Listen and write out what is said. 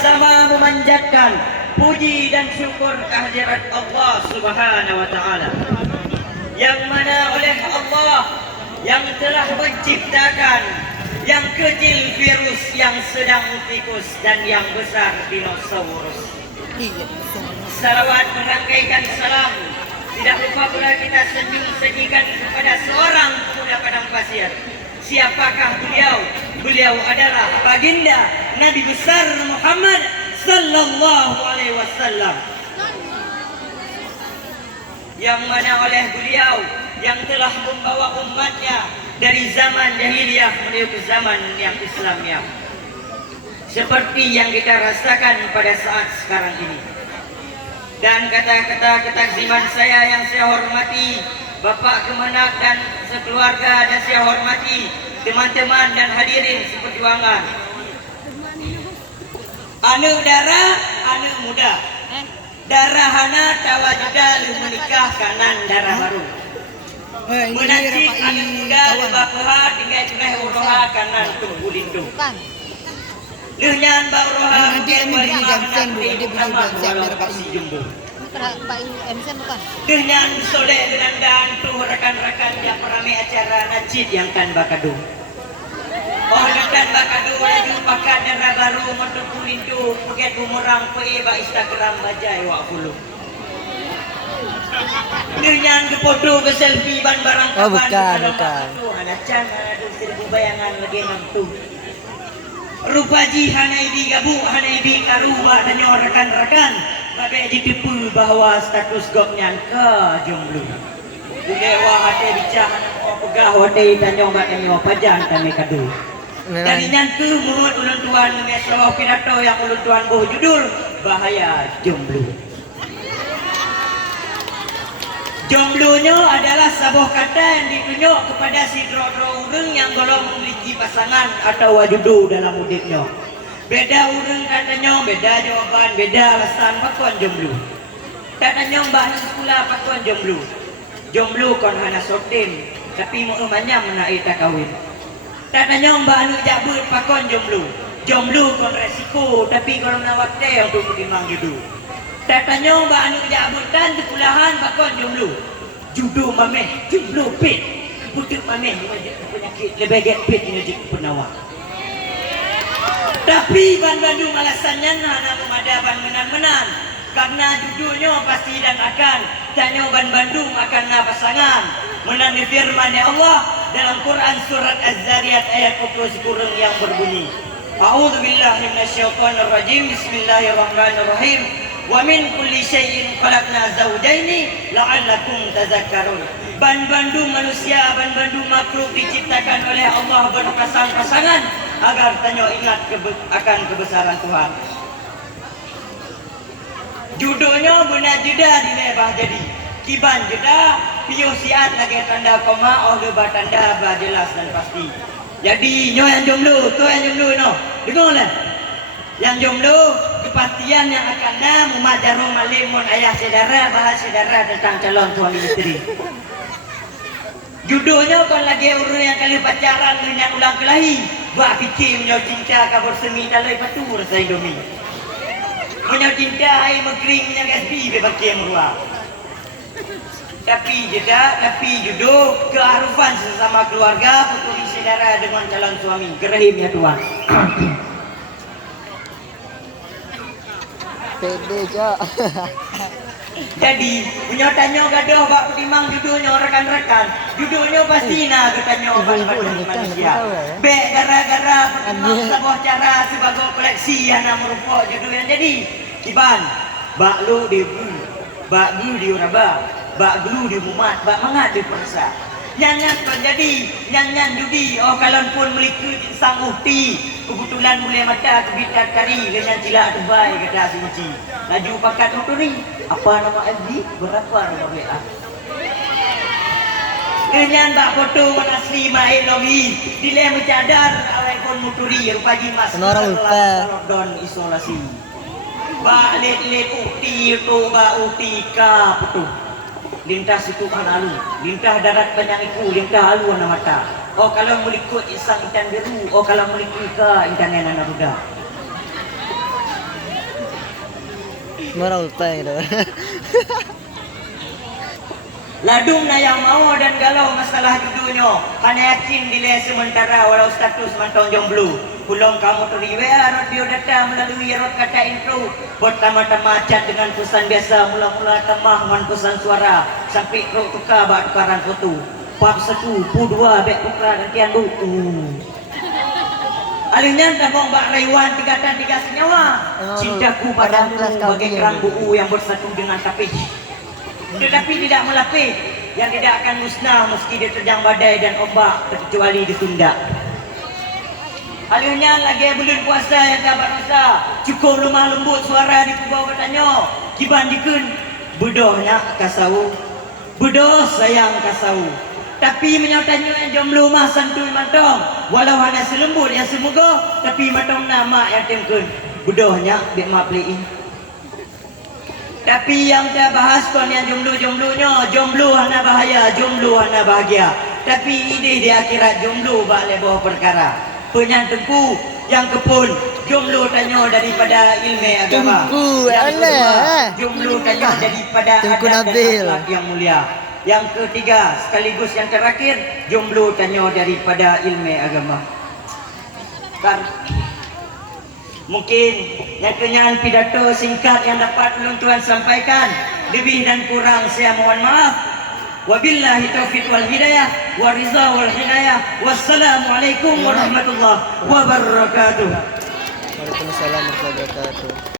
sama-sama memanjatkan puji dan syukur kehadirat Allah Subhanahu wa taala, yang mana oleh Allah yang telah menciptakan yang kecil virus, yang sedang tikus, dan yang besar dinosaurus. Salawat merangkaikan salam. Tidak lupa pula kita senyum-senyumkan kepada seorang pemuda padang pasir. Siapakah beliau? Beliau adalah baginda Nabi besar Muhammad sallallahu alaihi wasallam, yang mana oleh beliau yang telah membawa umatnya dari zaman jahiliyah menuju ke zaman yang Islamiah, seperti yang kita rasakan pada saat sekarang ini. Dan kata-kata ketakziman saya yang saya hormati Bapak Kemenak dan sekeluarga, dan saya hormati teman-teman dan hadirin seperjuangan. Anu darah, anu muda, darah hana tawajuda lu menikah kanan darah baru. Menacik anu muda bapaha tinggal tunai uroha kanan tunggu lindu. Luhnyan ba uroha mungkin wali mahanan di utama walau pasti jumbo. Dengan soleh dengan dantu rekan-rekan yang perame acara najid yang kan bakadu. Oh dan bakadu lagi pakai darah baru untuk kulindu pakai bumerang pe ba Instagram bajai wa puluh. Dengan ke foto ke selfie ban barang kapan. Bukan. Ada cana ada 1000 bayangan lagi ngantu. Rupa ji hanaibi gabu hanaibi karuba dan rekan-rekan bagai ditipu bahwa status goknya ke jomblo. Dewa hati bicara pegah hati tanya makanya pajan kami kadu. Dari nyantu mulut ulun tuan ngeslo pirato yang ulun tuan boh judul bahaya jomblo. Jomblonya adalah sebuah kata yang ditunjuk kepada si dro-dro urang yang belum memiliki pasangan atau wajudu dalam hidupnya. Beda urang katanya, beda jawaban, beda alasan pakon jomblo. Katanya mbak sekolah pakon jomblo. Jomblo kon hana sotin, tapi mau umanya menai tak kawin. Katanya mbak anu jabut pakon jomblo. Jomblo kon resiko, tapi kalau nawak teh untuk pertimbang judu. Katanya mbak anu jabutan sekolahan pakon jomblo. Judo mameh, jomblo pit. Butuh mameh penyakit lebih get pit ini penawar. Tapi Ban Bandung alasannya hana memadaban menan-menan, karena judulnya pasti dan akan tanya Ban Bandung akan na pasangan menan firman Allah dalam Quran surat Az-Zariyat ayat 40 kurang yang berbunyi A'udzubillahi minasyaitonirrajim Bismillahirrahmanirrahim wa min kulli syai'in khalaqna zawjaini la'allakum tazakkarun. Ban Bandung manusia, Ban Bandung makhluk diciptakan oleh Allah berpasang-pasangan agar tanyo ingat akan kebesaran Tuhan. Judulnya benar jeda dilebah jadi kiban jeda piu siat lagi tanda koma oh lebat tanda bah jelas dan pasti. Jadi nyo yang jomblo, tu yang jomblo no. Dengar lah. Yang jomblo kepastian yang akan mumajaru malimun ayah saudara bahas saudara tentang calon suami istri. Judulnya kan lagi urus yang kali pacaran dengan ulang kelahi. Buat fikir menyo cinta kabur semi dalai patur saya domi. Menyo cinta ai megring yang gaspi bebakia merua. Tapi jeda, tapi judul kearifan sesama keluarga putri saudara dengan calon suami. Gerahim ya Tuhan. Pede je. Jadi punya tanya gaduh bak pertimang judulnya rekan-rekan. Judulnya pasti nak tanya ban-ban manusia. Be gara-gara pertimang sebuah cara sebagai koleksi yang merupakan judul yang jadi. Kiban, bak lu di bak lu di uraba, bak lu di mumat, bak mangat di persa. Nyanyan kan jadi, nyanyan judi. Oh kalau pun meliku sang uhti, kebetulan mulai mata kebidat kari dengan cilak terbaik kata suci. Laju pakat motori. Apa nama FB? Berapa nama WA? Dengan bak foto menasli main logi. Dile mencadar awal pun motori rupaji mas. Orang lupa. Don isolasi. Bak let ukti itu bak ukti ka putu. Lintas itu kan alu, lintah darat banyak iku, lintah alu anak mata. Oh kalau melikut isang intan biru, oh kalau melikut ke intan yang anak muda. Murah ulpeng itu. Ladung na yang mau dan galau masalah judulnya. Hanya yakin dile sementara walau status mantong jomblo. Pulang kamu teriwe radio data melalui rot kata intro. Pertama-tama chat dengan pesan biasa. Mula-mula tamah man pesan suara. Sampai rot tukar bak tukaran foto. Pap 1, pu 2, bek tukar gantian du. Alihnya tabung bak rayuan 3 tan 3 senyawa. Cintaku padamu bagai kerang buku yang bersatu dengan tapis. Tetapi tidak melapis, yang tidak akan musnah meski diterjang badai dan ombak terkecuali ditunda. Alihnya lagi bulan puasa yang tak berasa, cukup lemah lembut suara di kubau katanya. Kiban dikun, bedohnya kasau, bedoh sayang kasau. Tapi menyautannya yang jomblo mah santuy mantong, walau hanya selembut yang semoga, tapi mantong nama yang temkun, bedohnya bik mapliin. Tapi yang saya bahas kon yang jomblo-jomblonya, jomblo hana bahaya, jomblo hana bahagia. Tapi ide di akhirat jomblo balik bawah perkara. Penyantengku yang kepun, jomblo tanya daripada ilmu agama. Yang kedua, jomblo tanya daripada adab dan akhlak yang mulia. Yang ketiga, sekaligus yang terakhir, jomblo tanya daripada ilmu agama. Mungkin yang kenyataan pidato singkat yang dapat ulun tuan sampaikan, lebih dan kurang saya mohon maaf. Wabillahi taufiq wal hidayah wa ridha wal hidayah. Wassalamualaikum warahmatullahi wabarakatuh. Waalaikumsalam warahmatullahi wabarakatuh.